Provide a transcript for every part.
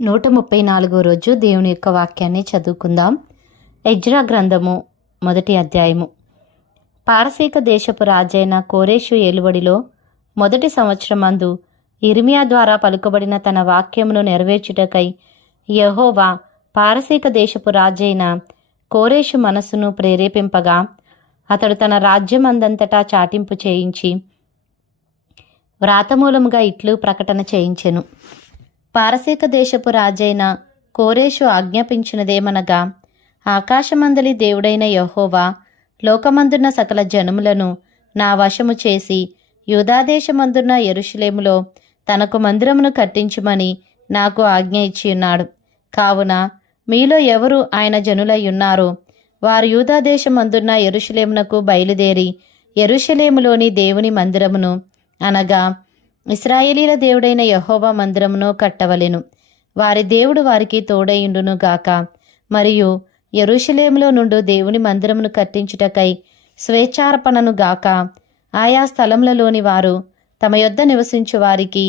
134 రోజు దేవుని యొక్క వాక్యాన్ని చదువుకుందాం. ఎజ్రా గ్రంథము 1వ అధ్యాయము. పారసీక దేశపు రాజైన కోరేషు ఏలుబడిలో 1వ సంవత్సరమందు ఇర్మియా ద్వారా పలుకబడిన తన వాక్యమును నెరవేర్చుటకై యెహోవా పారసీక దేశపు రాజైన కోరేషు మనస్సును ప్రేరేపింపగా అతడు తన రాజ్యమందంతటా చాటింపు చేయించి వ్రాతమూలముగా ఇట్లు ప్రకటన చేయించెను. పారసీక దేశపు రాజైన కోరేషు ఆజ్ఞాపించినదేమనగా, ఆకాశమందలి దేవుడైన యెహోవా లోకమందున్న సకల జనములను నా వశము చేసి యూదాదేశమందున్న యెరూషలేములో తనకు మందిరమును కట్టించుమని నాకు ఆజ్ఞ ఇచ్చియున్నాడు. కావున మీలో ఎవరు ఆయన జనులై ఉన్నారో వారు యూదాదేశమందున్న యెరూషలేమునకు బయలుదేరి యెరూషలేములోని దేవుని మందిరమును అనగా ఇశ్రాయేలీల దేవుడైన యెహోవా మందిరమును కట్టవలెను. వారి దేవుడు వారికి తోడైయుండును గాక. మరియు యెరూషలేములో నుండి దేవుని మందిరమును కట్టించుటకై స్వేచ్ఛార్పణను గాక. ఆయా స్థలములలోని వారు తమ యొద్ద నివసించు వారికి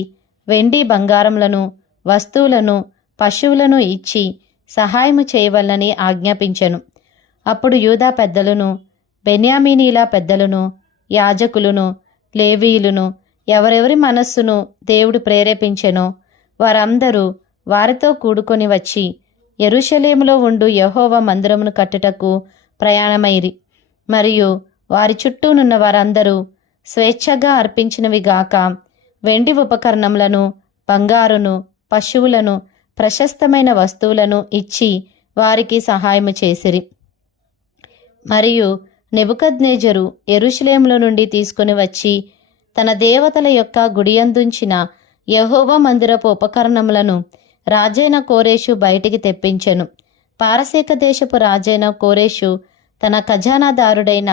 వెండి బంగారములను వస్తువులను పశువులను ఇచ్చి సహాయము చేయవలనని ఆజ్ఞాపించెను. అప్పుడు యూదా పెద్దలను బెన్యామీనీల పెద్దలను యాజకులను లేవీయులను ఎవరెవరి మనస్సును దేవుడు ప్రేరేపించెనో వారందరూ వారితో కూడుకొని వచ్చి యెరూషలేములో ఉండు యెహోవా మందిరమును కట్టుటకు ప్రయాణమైరి. మరియు వారి చుట్టూనున్న వారందరూ స్వేచ్ఛగా అర్పించినవి గాక వెండి ఉపకరణములను బంగారును పశువులను ప్రశస్తమైన వస్తువులను ఇచ్చి వారికి సహాయము చేసిరి. మరియు నెబుకద్నెజరు యెరూషలేములో నుండి తీసుకుని వచ్చి తన దేవతల యొక్క గుడియందుంచిన యెహోవా మందిరపు ఉపకరణములను రాజైన కోరేషు బయటికి తెప్పించెను. పారసీక దేశపు రాజైన కోరేషు తన ఖజానాదారుడైన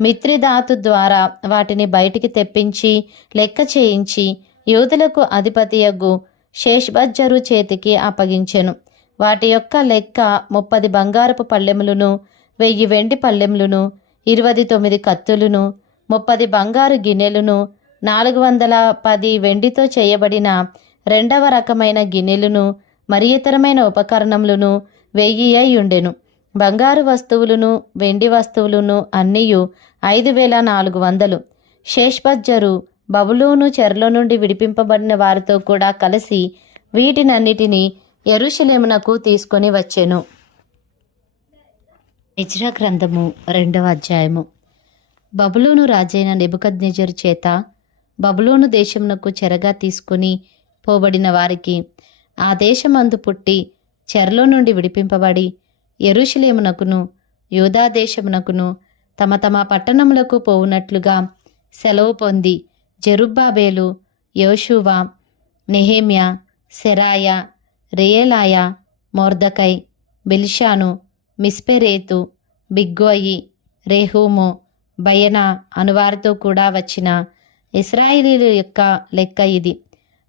మిత్రిదాతు ద్వారా వాటిని బయటికి తెప్పించి లెక్క చేయించి యూదులకు అధిపతియగు షేష్బజ్జరు చేతికి అప్పగించెను. వాటి యొక్క లెక్క 30 బంగారపు పళ్ళెములను 1000 వెండి పళ్ళెములను 29 కత్తులను 30 బంగారు గిన్నెలను 410 వెండితో చేయబడిన 2వ రకమైన గిన్నెలను మరి ఇతరమైన ఉపకరణములను 1000 అయ్యుండెను. బంగారు వస్తువులను వెండి వస్తువులను అన్నీయు 5400. షేష్బజ్జరు బబులోను చెరలో నుండి విడిపింపబడిన వారితో కూడా కలిసి వీటినన్నిటినీ యెరూషలేమునకు తీసుకొని వచ్చెను. ఎజ్రా గ్రంథము 2వ అధ్యాయము. బబులోను రాజైన నెబుకద్నెజరు చేత బబులోను దేశమునకు చెరగా తీసుకుని పోబడిన వారికి ఆ దేశమందు పుట్టి చెరలో నుండి విడిపింపబడి యెరూషలేమునకును యూదా దేశమునకును తమ తమ పట్టణములకు పోవునట్లుగా సెలవు పొంది జెరుబ్బాబేలు యోషువ నెహెమ్యా సెరాయ రేయలాయ మొర్దకై బిల్షాను మిస్పెరేతు బిగ్గోయి రేహూము బయనా అనువారితో కూడా వచ్చిన ఇశ్రాయేలీల యొక్క లెక్క ఇది.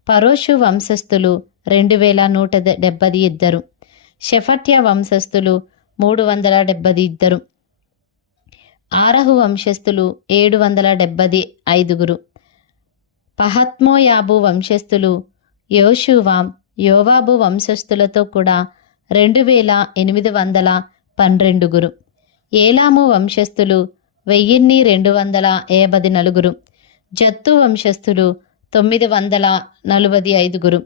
పరోషు వంశస్థులు 2172. షెఫట్య వంశస్థులు 372. ఆరహు వంశస్థులు 775. పహత్మోయాబు వంశస్థులు యోషువ యోవాబు వంశస్థులతో కూడా 2812. ఏలాము వంశస్థులు 1254. జత్తు వంశస్థులు 945.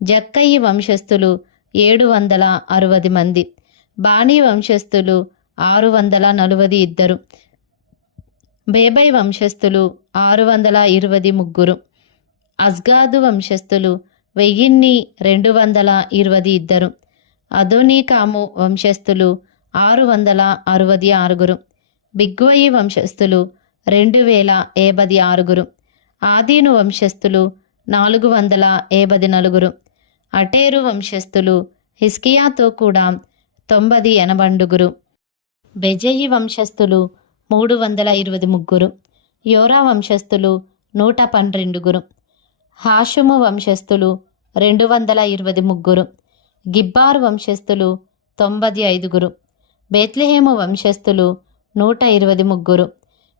జక్కయి వంశస్థులు 760 మంది. బాణీ వంశస్థులు 642. బేబై వంశస్థులు 623. అజ్గాదు వంశస్థులు 1222. అదోనీకాము వంశస్థులు 666. బిగ్వయి వంశస్థులు 2056. ఆదీను వంశస్థులు 484. అటేరు వంశస్థులు హిస్కియాతో కూడా 90 బెజయి వంశస్థులు 323. యోరా వంశస్థులు 112. హాషుము వంశస్థులు 223. గిబ్బారు వంశస్థులు 95. బేత్లెహేము వంశస్థులు 123.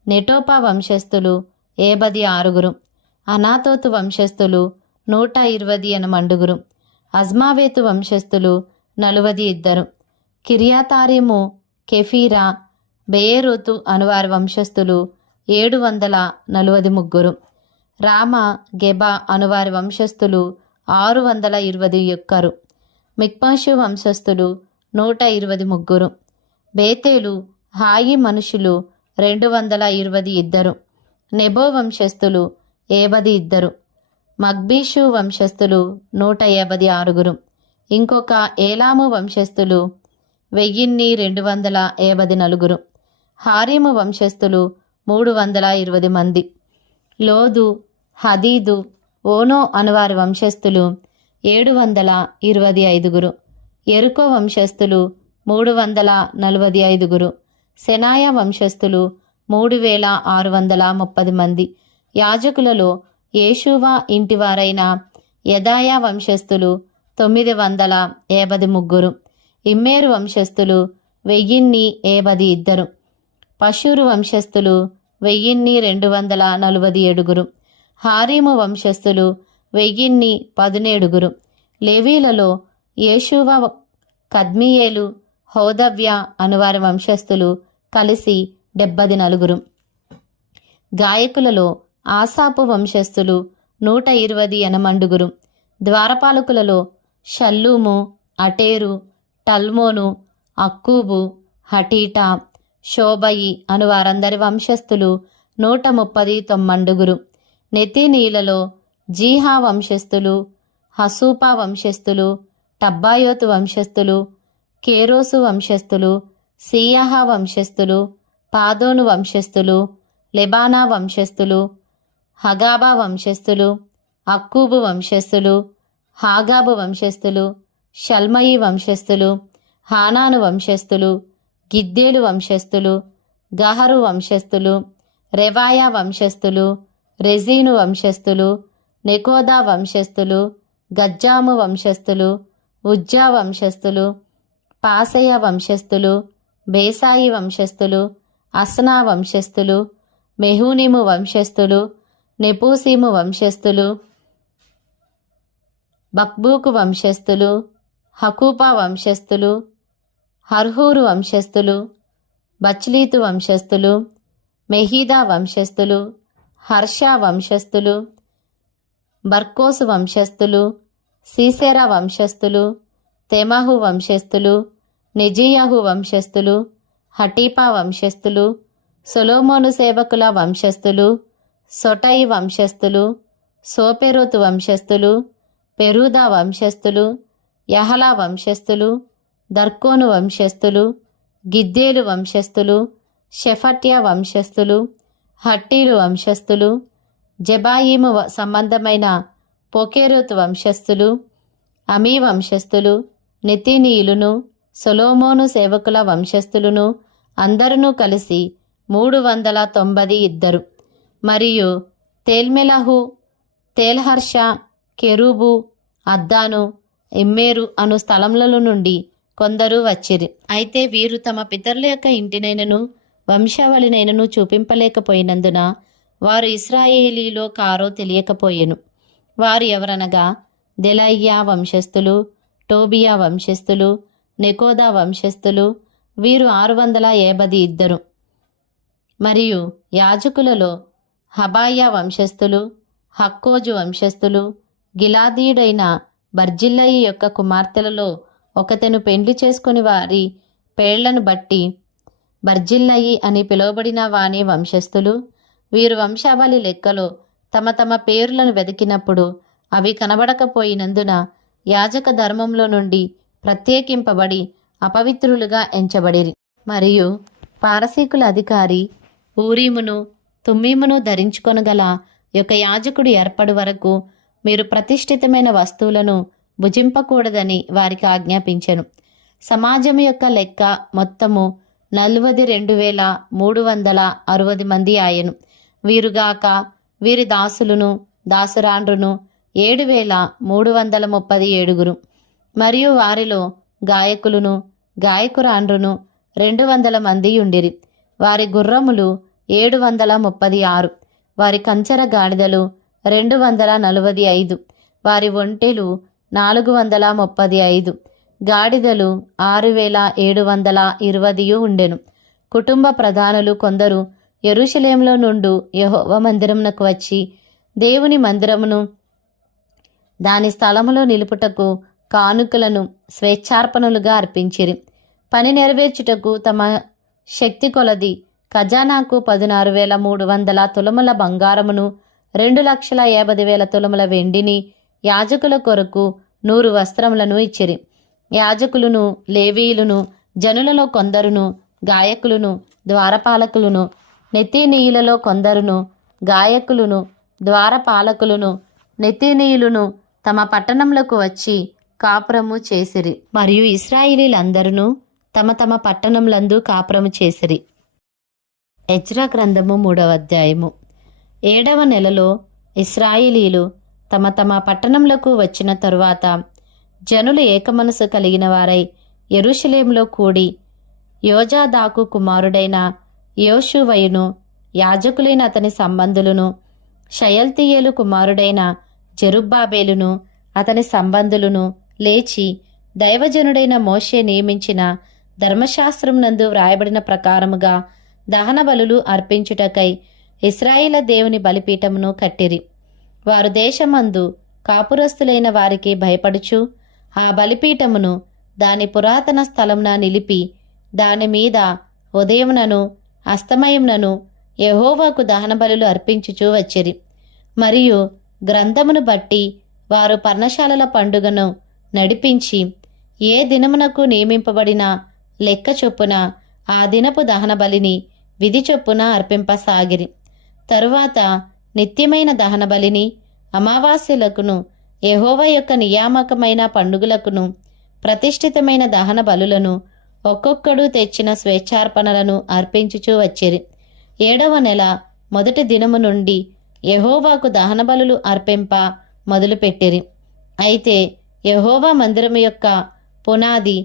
నెటోపా వంశస్థులు 56. అనాతోతు వంశస్థులు 120 మండుగురు. అజ్మావేతు వంశస్థులు 42. కిర్యాతారిము, కెఫీరా, బెయేరోతు అనువారి వంశస్థులు 743. రామ, గెబా అనువారి వంశస్థులు 621. మిక్మషు వంశస్థులు 123. బేతేలు, హాయి మనుషులు 222. నెబో వంశస్థులు 52. మగ్బీషు వంశస్థులు 156. ఇంకొక ఏలాము వంశస్థులు 1254. హారీము వంశస్థులు 320 మంది. లోదు, హదీదు, ఓనో అనువారి వంశస్థులు 725. ఎరుకో వంశస్థులు 345. సెనాయ వంశస్థులు 3630 మంది. యాజకులలో యేషూవా ఇంటివారైన యెదాయా వంశస్థులు 953. ఇమ్మేరు వంశస్థులు 1072. పషూరు వంశస్థులు 1247. హారీము వంశస్థులు 1017. లేవీలలో యేషూవా, కద్మియేలు, హోదవ్య అనువారి వంశస్థులు కలిసి 74. గాయకులలో ఆసాపు వంశస్థులు 120 యనమండుగురు. ద్వారపాలకులలో షల్లూము, అటేరు, టల్మోను, అక్కూబు, హటీటా, షోబయి అనువారందరి వంశస్థులు 139. నెతీనీలలో జీహా వంశస్థులు, హసూపా వంశస్థులు, టబ్బాయోతు వంశస్థులు, కేరోసు వంశస్థులు, సీయాహా వంశస్థులు, పాదోను వంశస్థులు, లెబానా వంశస్థులు, హగాబా వంశస్థులు, అక్కూబు వంశస్థులు, హాగాబు వంశస్థులు, షల్మయి వంశస్థులు, హానాను వంశస్థులు, గిద్దేలు వంశస్థులు, గహరు వంశస్థులు, రెవాయా వంశస్థులు, రెజీను వంశస్థులు, నెకోదా వంశస్థులు, గజ్జాము వంశస్థులు, ఉజ్జా వంశస్థులు, పాసయ వంశస్థులు, బేసాయి వంశస్థులు, అస్నా వంశస్థులు, మెహూనిము వంశస్థులు, నెపూసీము వంశస్థులు, బక్బూకు వంశస్థులు, హకూపా వంశస్థులు, హర్హూరు వంశస్థులు, బచ్లీతు వంశస్థులు, మెహీదా వంశస్థులు, హర్షా వంశస్థులు, బర్కోసు వంశస్థులు, సీసెరా వంశస్థులు, తెమహు వంశస్థులు, నెజీయహు వంశస్థులు, హటీపా వంశస్థులు, సొలొమోను సేవకుల వంశస్థులు, సొటయి వంశస్థులు, సోపెరోతు వంశస్థులు, పెరూదా వంశస్థులు, యహలా వంశస్థులు, దర్కోను వంశస్థులు, గిద్దేలు వంశస్థులు, షెఫట్యా వంశస్థులు, హట్టీలు వంశస్థులు, జెబాయిము సంబంధమైన పొకేరోతు వంశస్థులు, అమీ వంశస్థులు, నెతీనీయులును, సొలొమోను సేవకుల వంశస్థులను అందరూ కలిసి 392. మరియు తేల్మెలహు, తేల్హర్ష, కెరూబు, అద్దాను, ఇమ్మేరు అను స్థలముల నుండి కొందరు వచ్చిరి. అయితే వీరు తమ పితరుల యొక్క ఇంటినైనను వంశావళినైనను చూపింపలేకపోయినందున వారు ఇశ్రాయేలీలో కారో తెలియకపోయెను. వారు ఎవరనగా దెలయ్యా వంశస్థులు, టోబియా వంశస్థులు, నెకోదా వంశస్థులు, వీరు 652. మరియు యాజకులలో హబాయా వంశస్థులు, హక్కోజు వంశస్థులు, గిలాదీయుడైన బర్జిల్లయి యొక్క కుమార్తెలలో ఒకతెను పెండ్లి చేసుకుని వారి పేర్లను బట్టి బర్జిల్లయి అని పిలువబడిన వాని వంశస్థులు. వీరు వంశావళి లెక్కలో తమ తమ పేర్లను వెతికినప్పుడు అవి కనబడకపోయినందున యాజక ధర్మంలో నుండి ప్రత్యేకింపబడి అపవిత్రులుగా ఎంచబడిరి. మరియు పారసీకుల అధికారి ఊరీమును తుమ్మీమును ధరించుకొనగల యొక్క యాజకుడు ఏర్పడు వరకు మీరు ప్రతిష్ఠితమైన వస్తువులను భుజింపకూడదని వారికి ఆజ్ఞాపించెను. సమాజం యొక్క లెక్క మొత్తము 42,360 మంది ఆయను. వీరుగాక వీరి దాసులను దాసురాండ్రును 7,337. మరియు వారిలో గాయకులను గాయకురాండ్రును 200 మంది ఉండిరి. వారి గుర్రములు 736, వారి కంచర గాడిదలు 245, వారి ఒంటెలు 435, గాడిదలు 6720 ఉండెను. కుటుంబ ప్రధానులు కొందరు యెరూషలేములో నుండు యెహోవా మందిరమునకు వచ్చి దేవుని మందిరమును దాని స్థలములో నిలుపుటకు కానుకలను స్వేచ్ఛార్పణలుగా అర్పించిరి. పని నెరవేర్చుటకు తమ శక్తి కొలది ఖజానాకు 16,300 తులముల బంగారమును 2,50,000 తులముల వెండిని, యాజకుల కొరకు 100 వస్త్రములను ఇచ్చిరి. యాజకులను, లేవీయులను, జనులలో కొందరును, గాయకులను, ద్వారపాలకులను, నెతీనీయులలో కొందరును, గాయకులను, ద్వారపాలకులను, నెతీనీయులను తమ పట్టణములకు వచ్చి కాపురము చేసిరి. మరియు ఇశ్రాయేలీలందరూ తమ తమ పట్టణములందు కాపురము చేసిరి. ఎజ్రా గ్రంథము 3వ అధ్యాయము. 7వ నెలలో ఇశ్రాయేలీలు తమ తమ పట్టణములకు వచ్చిన తరువాత జనులు ఏకమనసు కలిగిన వారై యెరూషలేములో కూడి యోజాదాకు కుమారుడైన యోషువయును, యాజకులైన అతని సంబంధులను, షయల్తీయేలు కుమారుడైన జెరుబ్బాబేలును అతని సంబంధులను లేచి దైవజనుడైన మోషే నియమించిన ధర్మశాస్త్రం నందు వ్రాయబడిన ప్రకారముగా దహన బలులు అర్పించుటకై ఇశ్రాయేలు దేవుని బలిపీఠమును కట్టిరి. వారు దేశమందు కాపురస్తులైన వారికి భయపడుచు ఆ బలిపీఠమును దాని పురాతన స్థలమున నిలిపి దాని మీద ఉదయమునను అస్తమయమునను యెహోవాకు దహన బలులు అర్పించుచూ వచ్చిరి. మరియు గ్రంథమును బట్టి వారు పర్ణశాలల పండుగను నడిపించి ఏ దినమునకు నియమింపబడిన లెక్క చొప్పున ఆ దినపు దహన బలిని విధి చొప్పున అర్పింపసాగిరి. తరువాత నిత్యమైన దహన బలిని, అమావాస్యలకును, యెహోవా యొక్క నియామకమైన పండుగలకును, ప్రతిష్ఠితమైన దహన బలులను ఒక్కొక్కడు తెచ్చిన స్వేచ్ఛార్పణలను అర్పించుచూ వచ్చిరి. 7వ నెల మొదటి దినము నుండి యెహోవాకు దహన బలులు అర్పింప మొదలుపెట్టిరి. అయితే యెహోవా మందిరము యొక్క పునాది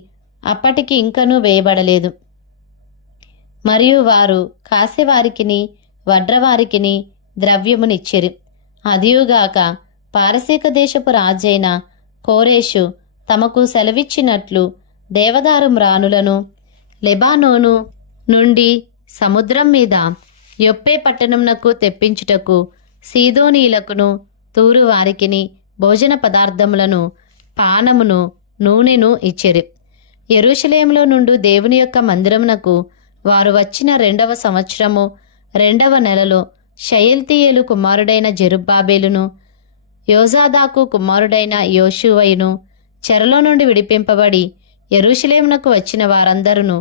అప్పటికి ఇంకనూ వేయబడలేదు. మరియు వారు కాసేవారికిని వడ్రవారికిని ద్రవ్యమునిచ్చిరి. అదియుగాక పారసీక దేశపు రాజైన కోరేషు తమకు సెలవిచ్చినట్లు దేవదారు మ్రానులను లెబానోను నుండి సముద్రం మీద యొప్పే పట్టణమునకు తెప్పించుటకు సీదోనీలకును తూరు వారికిని భోజన పదార్థములను, పానమును, నూనెను ఇచ్చిరి. యెరూషలేములో నుండి దేవుని యొక్క మందిరమునకు వారు వచ్చిన 2వ సంవత్సరము 2వ నెలలో షయల్తీయేలు కుమారుడైన జెరుబ్బాబేలును, యోజాదాకు కుమారుడైన యోషువయును చెరలో నుండి విడిపింపబడి యెరూషలేమునకు వచ్చిన వారందరూ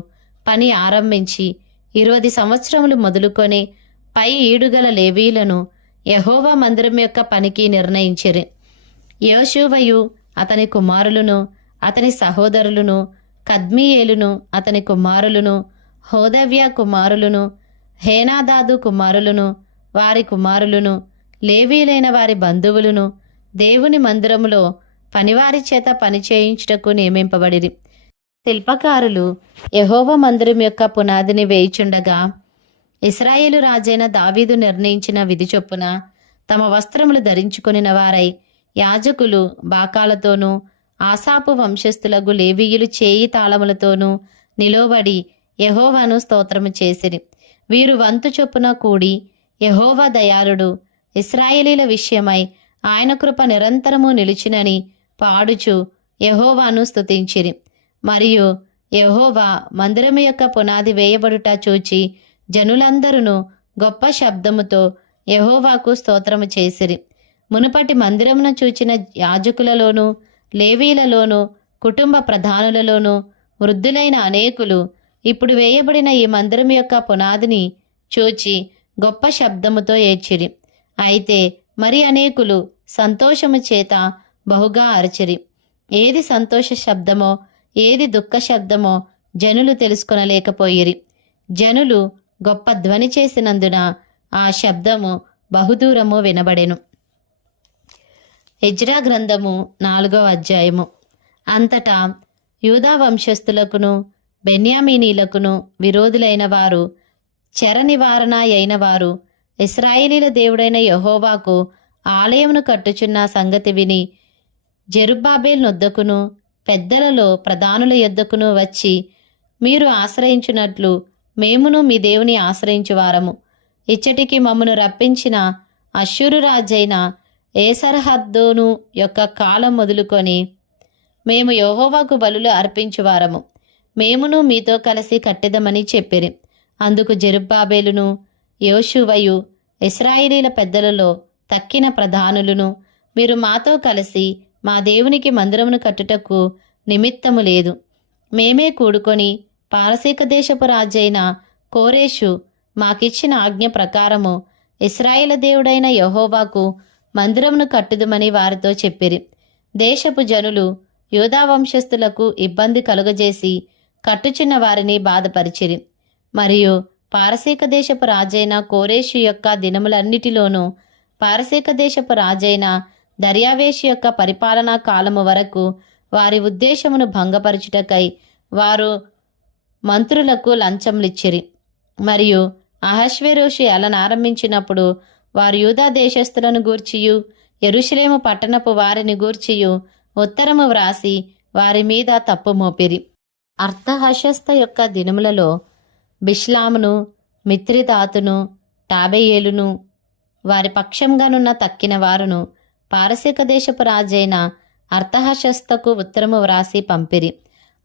పని ఆరంభించి 20 సంవత్సరములు మొదలుకొని పై ఈడుగల లేవీలను యెహోవా మందిరం యొక్క పనికి నిర్ణయించిరి. యోషువయు అతని కుమారులను, అతని సహోదరులను, కద్మీయేలును అతని కుమారులను, హోదవ్య కుమారులను, హేనాదాదు కుమారులను, వారి కుమారులను, లేవీలైన వారి బంధువులను దేవుని మందిరములో పనివారి చేత పని చేయించుటకు నియమింపబడిరి. శిల్పకారులు యెహోవా మందిరం యొక్క పునాదిని వేయిచుండగా ఇశ్రాయేలు రాజైన దావీదు నిర్ణయించిన విధి చొప్పున తమ వస్త్రములు ధరించుకొనిన వారై యాజకులు బాకాలతోనూ ఆసాపు వంశస్థులకు లేవీయులు చేయి తాళములతోనూ నిలవబడి యెహోవాను స్తోత్రము చేసిరి. వీరు వంతు చొప్పున కూడి యెహోవా దయాళుడు, ఇశ్రాయేలీల విషయమై ఆయన కృప నిరంతరము నిలిచినని పాడుచు యెహోవాను స్తుతించిరి. మరియు యెహోవా మందిరము యొక్క పునాది వేయబడుట చూచి జనులందరూ గొప్ప శబ్దముతో యెహోవాకు స్తోత్రము చేసిరి. మునుపటి మందిరమును చూచిన యాజకులలోనూ లేవీలలోనూ కుటుంబ ప్రధానులలోనూ వృద్ధులైన అనేకులు ఇప్పుడు వేయబడిన ఈ మందిరం యొక్క పునాదిని చూచి గొప్ప శబ్దముతో ఏడ్చిరి. అయితే మరి అనేకులు సంతోషము చేత బహుగా అరచిరి. ఏది సంతోష శబ్దమో ఏది దుఃఖ శబ్దమో జనులు తెలుసుకొనలేకపోయిరి. జనులు గొప్ప ధ్వని చేసినందున ఆ శబ్దము బహుదూరము వినబడెను. ఎజ్రా గ్రంథము 4వ అధ్యాయము. అంతటా యూదా వంశస్థులకును బెన్యామీనీలకును విరోధులైన వారు, చెర నివారణ అయిన వారు ఇశ్రాయేలీల దేవుడైన యెహోవాకు ఆలయమును కట్టుచున్న సంగతి విని జెరుబ్బాబేలు నొద్దకును పెద్దలలో ప్రధానుల యొద్దకును వచ్చి, మీరు ఆశ్రయించున్నట్లు మేమును మీ దేవుని ఆశ్రయించువారము. ఇచ్చటికి మమ్మను రప్పించిన అష్షూరు రాజైన ఏసర్హద్దోను యొక్క కాలం మొదలుకొని మేము యెహోవాకు బలులు అర్పించువారము. మేమును మీతో కలిసి కట్టెదమని చెప్పిరి. అందుకు జెరుబ్బాబేలును యోషువయు ఇశ్రాయేలీల పెద్దలలో తక్కిన ప్రధానులను, మీరు మాతో కలిసి మా దేవునికి మందిరమును కట్టుటకు నిమిత్తము లేదు. మేమే కూడుకొని పారసీక దేశపు రాజైన కోరేషు మాకిచ్చిన ఆజ్ఞ ప్రకారము ఇశ్రాయేలు దేవుడైన యెహోవాకు మందిరమును కట్టుదుమని వారితో చెప్పిరి. దేశపు జనులు యూదా వంశస్థులకు ఇబ్బంది కలుగజేసి కట్టుచున్న వారిని బాధపరిచిరి. మరియు పారసీక దేశపు రాజైన కోరేషు యొక్క దినములన్నిటిలోనూ పారసీక దేశపు రాజైన దర్యావేషు యొక్క పరిపాలనా కాలము వరకు వారి ఉద్దేశమును భంగపరచుటకై వారు మంత్రులకు లంచములిచ్చిరి. మరియు అహష్వేరోషు ఏలనారంభించినప్పుడు వారు యూదా దేశస్థులను గూర్చియు యెరూషలేము పట్టణపు వారిని గూర్చియు ఉత్తరము వ్రాసి వారి మీద తప్పు మోపిరి. అర్తహషస్త యొక్క దినములలో బిష్లామును మిత్రిదాతును టాబెయేలును వారి పక్షంగానున్న తక్కిన వారును పారసీక దేశపు రాజైన అర్తహషస్తకు ఉత్తరము వ్రాసి పంపిరి.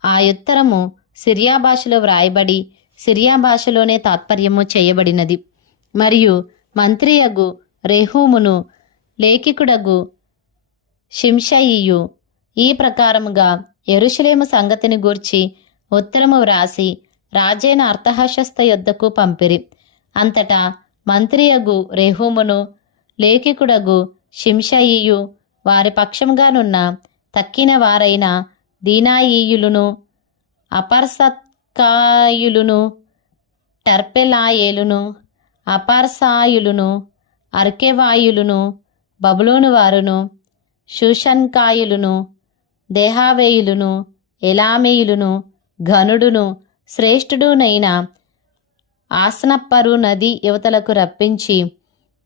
ఆ ఉత్తరము సిరియా భాషలో వ్రాయబడి సిరియా భాషలోనే తాత్పర్యము చేయబడినది. మరియు మంత్రియగు రెహూమును లేఖికుడగు షింషయియు ఈ ప్రకారముగా యెరూషలేము సంగతిని గూర్చి ఉత్తరము వ్రాసి రాజైన అర్తహషస్త యొద్దకు పంపిరి. అంతటా మంత్రియగు రెహూమును లేఖికుడగు షింషయియు వారి పక్షంగానున్న తక్కిన వారైన దీనాయీయులును అపర్సత్కాయులును టర్పెలాయేలును అపర్సాయులును అర్కెవాయులును బబులోను వారును షూషన్కాయులును దేహావేయులును ఎలామేయులును ఘనుడును శ్రేష్ఠుడునైన ఆస్నప్పరు నది యువతలకు రప్పించి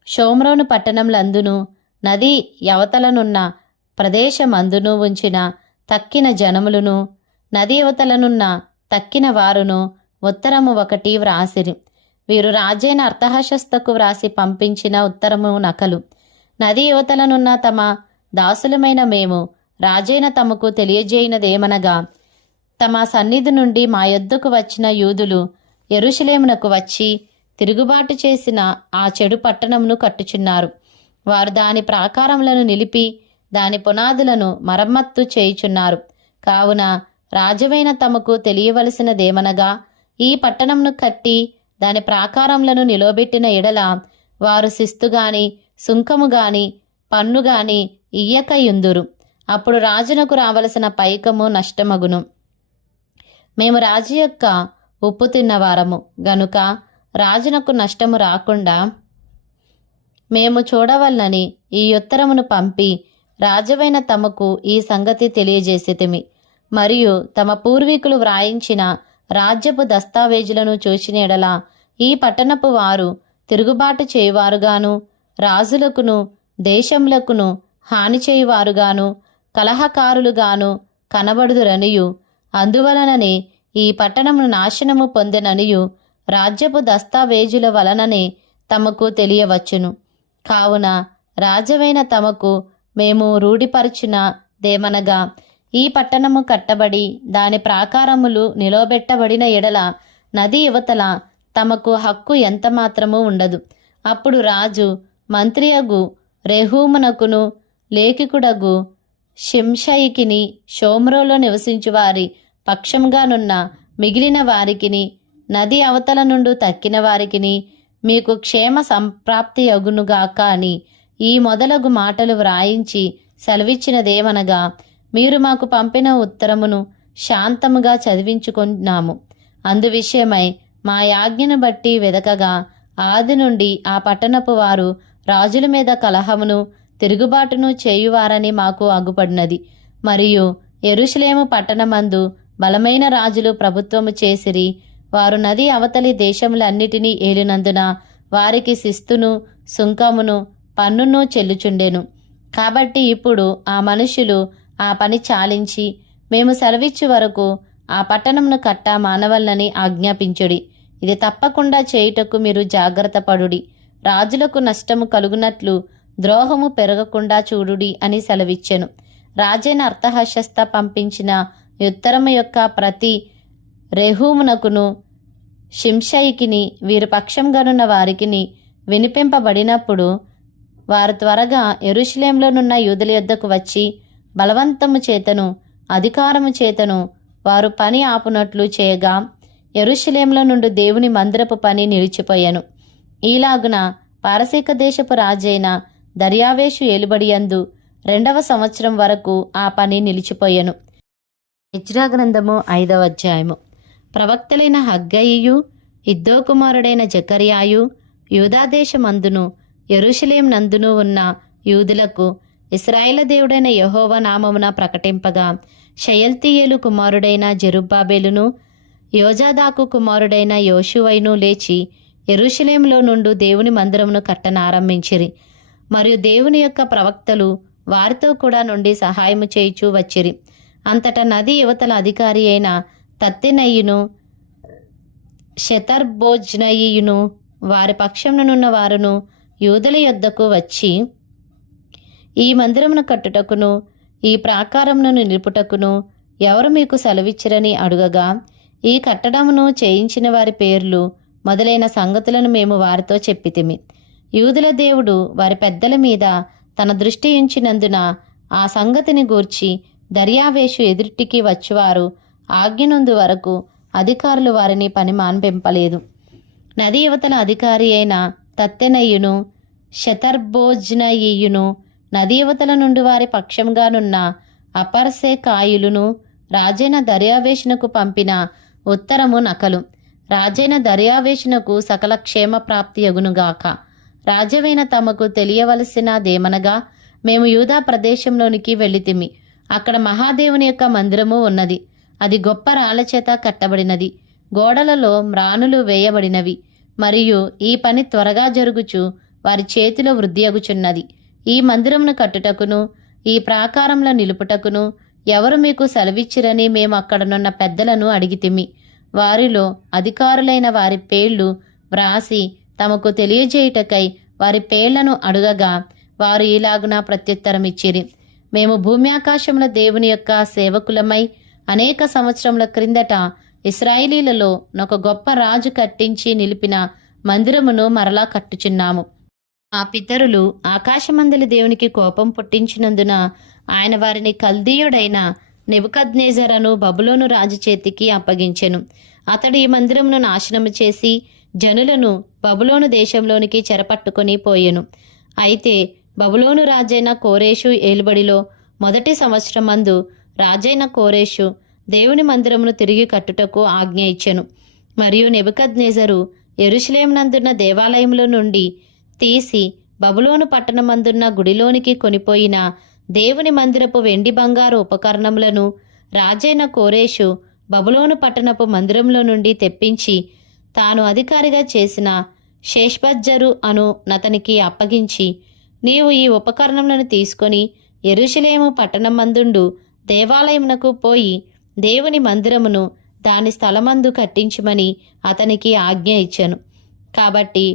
షోమ్రోను పట్టణంలందును నది యవతలనున్న ప్రదేశమందును ఉంచిన తక్కిన జనములను నది యువతలనున్న తక్కిన వారును ఉత్తరము ఒకటి వ్రాసిరి. వీరు రాజైన అర్తహషస్తకు వ్రాసి పంపించిన ఉత్తరము నకలు. నది యువతలనున్న తమ దాసులమైన మేము రాజైన తమకు తెలియజేయనదేమనగా, తమ సన్నిధి నుండి మా యొద్దకు వచ్చిన యూదులు యెరూషలేమునకు వచ్చి తిరుగుబాటు చేసిన ఆ చెడు పట్టణమును కట్టుచున్నారు. వారు దాని ప్రాకారములను నిలిపి దాని పునాదులను మరమ్మత్తు చేయుచున్నారు. కావున రాజువైన తమకు తెలియవలసినదేమనగా, ఈ పట్టణంను కట్టి దాని ప్రాకారములను నిలబెట్టిన ఎడల వారు శిస్తుగాని సుంకముగాని పన్నుగాని ఇయ్యకయుందురు. అప్పుడు రాజునకు రావలసిన పైకము నష్టమగును. మేము రాజు యొక్క ఉప్పు తిన్నవారము గనుక రాజునకు నష్టము రాకుండా మేము చూడవలనని ఈ ఉత్తరమును పంపి రాజువైన తమకు ఈ సంగతి తెలియజేసితిమి. మరియు తమ పూర్వీకులు వ్రాయించిన రాజ్యపు దస్తావేజులను చూచిన ఎడల ఈ పట్టణపు వారు తిరుగుబాటు చేయువారుగాను రాజులకును దేశములకును హాని చేయువారుగాను కలహకారులుగాను కనబడుదురనియు అందువలననే ఈ పట్టణమును నాశనము పొందెననియు రాజ్యపు దస్తావేజుల వలననే తమకు తెలియవచ్చును. కావున రాజవైన తమకు మేము రూఢిపరచునదేమనగా, ఈ పట్టణము కట్టబడి దాని ప్రాకారములు నిలవబెట్టబడిన ఎడల నది యువతల తమకు హక్కు ఎంతమాత్రము ఉండదు. అప్పుడు రాజు మంత్రియగు రెహూమునకును లేఖికుడగు షింషయికిని షోమ్రోలో నివసించువారి పక్షంగానున్న మిగిలిన వారికిని నది అవతల నుండి తక్కిన వారికిని మీకు క్షేమ సంప్రాప్తి అగునుగాక అని ఈ మొదలగు మాటలు వ్రాయించి సెలవిచ్చినదేమనగా, మీరు మాకు పంపిన ఉత్తరమును శాంతముగా చదివించుకున్నాము. అందు విషయమై మా యాజ్ఞను బట్టి వెదకగా ఆది నుండి ఆ పట్టణపు వారు రాజుల మీద కలహమును తిరుగుబాటును చేయువారని మాకు అగుపడినది. మరియు యెరూషలేము పట్టణమందు బలమైన రాజులు ప్రభుత్వము చేసిరి. వారు నది అవతలి దేశములన్నిటినీ ఏలినందున వారికి శిస్తును సుంకమును పన్నును చెల్లుచుండెను. కాబట్టి ఇప్పుడు ఆ మనుషులు ఆ పని చాలించి మేము సెలవిచ్చు వరకు ఆ పట్టణమును కట్ట మానవల్లని ఆజ్ఞాపించుడి. ఇది తప్పకుండా చేయుటకు మీరు జాగ్రత్త పడుడి. రాజులకు నష్టము కలుగునట్లు ద్రోహము పెరగకుండా చూడుడి అని సెలవిచ్చెను. రాజైన అర్తహషస్త పంపించిన ఉత్తరము యొక్క ప్రతి రెహూమునకును షింషయికిని వీరి పక్షంగానున్న వారికిని వినిపింపబడినప్పుడు వారు త్వరగా యెరూషలేములోనున్న యూదుల యొద్దకు వచ్చి బలవంతము చేతను అధికారము చేతను వారు పని ఆపునట్లు చేయగా యెరూషలేములో నుండి దేవుని మందిరపు పని నిలిచిపోయాను. ఈలాగున పారసీక దేశపు రాజైన దర్యావేషు ఏలుబడియందు 2వ సంవత్సరం వరకు ఆ పని నిలిచిపోయాను. ఎజ్రా గ్రంథము 5వ అధ్యాయము. ప్రవక్తలైన హగ్గయియు ఇద్దో కుమారుడైన జకర్యాయు యూదాదేశమందును యెరూషలేం నందును ఉన్న యూదులకు ఇశ్రాయేలు దేవుడైన యెహోవా నామమున ప్రకటింపగా షయల్తీయేలు కుమారుడైన జెరుబ్బాబెలును యోజాదాకు కుమారుడైన యోషువైను లేచి యెరూషలేములో నుండి దేవుని మందిరమును కట్టనారంభించిరి. మరియు దేవుని యొక్క ప్రవక్తలు వారితో కూడా నుండి సహాయము చేయుచూ వచ్చిరి. అంతటా నది యువతల అధికారి అయిన తత్తెనయ్యును షెతర్బోజ్నయియును వారి పక్షమునున్న వారును యూదుల యొద్దకు వచ్చి ఈ మందిరమును కట్టుటకును ఈ ప్రాకారమును నిలుపుటకును ఎవరు మీకు సెలవిచ్చిరని అడుగగా ఈ కట్టడమును చేయించిన వారి పేర్లు మొదలైన సంగతులను మేము వారితో చెప్పితిమి. యూదుల దేవుడు వారి పెద్దల మీద తన దృష్టి ఉంచినందున ఆ సంగతిని గూర్చి దర్యావేషు ఎదుటికి వచ్చువారు ఆజ్ఞనందు వరకు అధికారులు వారిని పని మాన్పింపలేదు. నది యువతల అధికారి అయిన తత్తెనయ్యును షెతర్బోజ్నయియును నది యువతల నుండి వారి పక్షంగానున్న అపర్సే కాయులును రాజైన దర్యావేషునకు పంపిన ఉత్తరము నకలు. రాజైన దర్యావేషునకు సకల క్షేమ ప్రాప్తి యగునుగాక. రాజవైన తమకు తెలియవలసినదేమనగా మేము యూదా ప్రదేశంలోనికి వెళ్ళితిమి. అక్కడ మహాదేవుని యొక్క మందిరము ఉన్నది. అది గొప్ప రాళ్ల చేత కట్టబడినది. గోడలలో మ్రానులు వేయబడినవి. మరియు ఈ పని త్వరగా జరుగుచు వారి చేతిలో వృద్ధి అగుచున్నది. ఈ మందిరమును కట్టుటకును ఈ ప్రాకారంలో నిలుపుటకును ఎవరు మీకు సెలవిచ్చిరని మేము అక్కడనున్న పెద్దలను అడిగితిమి. వారిలో అధికారులైన వారి పేర్లు వ్రాసి తమకు తెలియజేయుటకై వారి పేర్లను అడుగగా వారు ఇలాగున ప్రత్యుత్తరమిచ్చిరి. మేము భూమి ఆకాశముల దేవుని యొక్క సేవకులమై అనేక సంవత్సరముల క్రిందట ఇశ్రాయేలీలలో ఒక గొప్ప రాజు కట్టించి నిలిపిన మందిరమును మరలా కట్టుచున్నాము. ఆ పితరులు ఆకాశమందలి దేవునికి కోపం పుట్టించినందున ఆయన వారిని కల్దీయుడైన నెబుకద్నెజరు బబులోను రాజు చేతికి అప్పగించెను. అతడు ఈ మందిరమును నాశనము చేసి జనులను బబులోను దేశంలోనికి చెరపట్టుకొని పోయెను. అయితే బబులోను రాజైన కోరేషు ఏలుబడిలో మొదటి సంవత్సరమందు రాజైన కోరేషు దేవుని మందిరమును తిరిగి కట్టుటకు ఆజ్ఞ ఇచ్చెను. మరియు నెబుకద్నెజరు యెరూషలేమునందున్న దేవాలయంలో నుండి తీసి బబులోను పట్టణమందున్న గుడిలోనికి కొనిపోయిన దేవుని మందిరపు వెండి బంగారు ఉపకరణములను రాజైన కోరేషు బబులోను పట్టణపు మందిరంలో నుండి తెప్పించి తాను అధికారిగా చేసిన షేష్బజ్జరు అను నతనికి అప్పగించి, నీవు ఈ ఉపకరణములను తీసుకొని యెరూషలేము పట్టణమందుండు దేవాలయమునకు పోయి దేవుని మందిరమును దాని స్థలమందు కట్టించుమని అతనికి ఆజ్ఞ ఇచ్చెను. కాబట్టి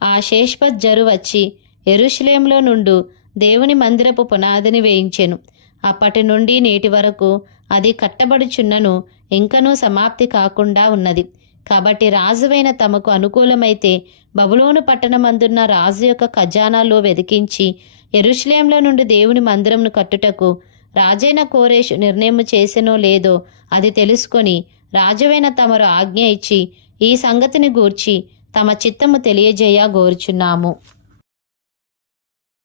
ఆ షేష్బజ్జరు వచ్చి యెరూషలేములో నుండు దేవుని మందిరపు పునాదిని వేయించెను. అప్పటి నుండి నేటి వరకు అది కట్టబడుచున్నను ఇంకనూ సమాప్తి కాకుండా ఉన్నది. కాబట్టి రాజువైన తమకు అనుకూలమైతే బబులోను పట్టణమందున్న రాజు యొక్క ఖజానాలో వెదికించి యెరూషలేములో నుండి దేవుని మందిరమును కట్టుటకు రాజైన కోరేషు నిర్ణయం చేసెనో లేదో అది తెలుసుకొని రాజువైన తమరు ఆజ్ఞ ఇచ్చి ఈ సంగతిని గూర్చి తమ చిత్తము తెలియజేయ గోరుచున్నాము.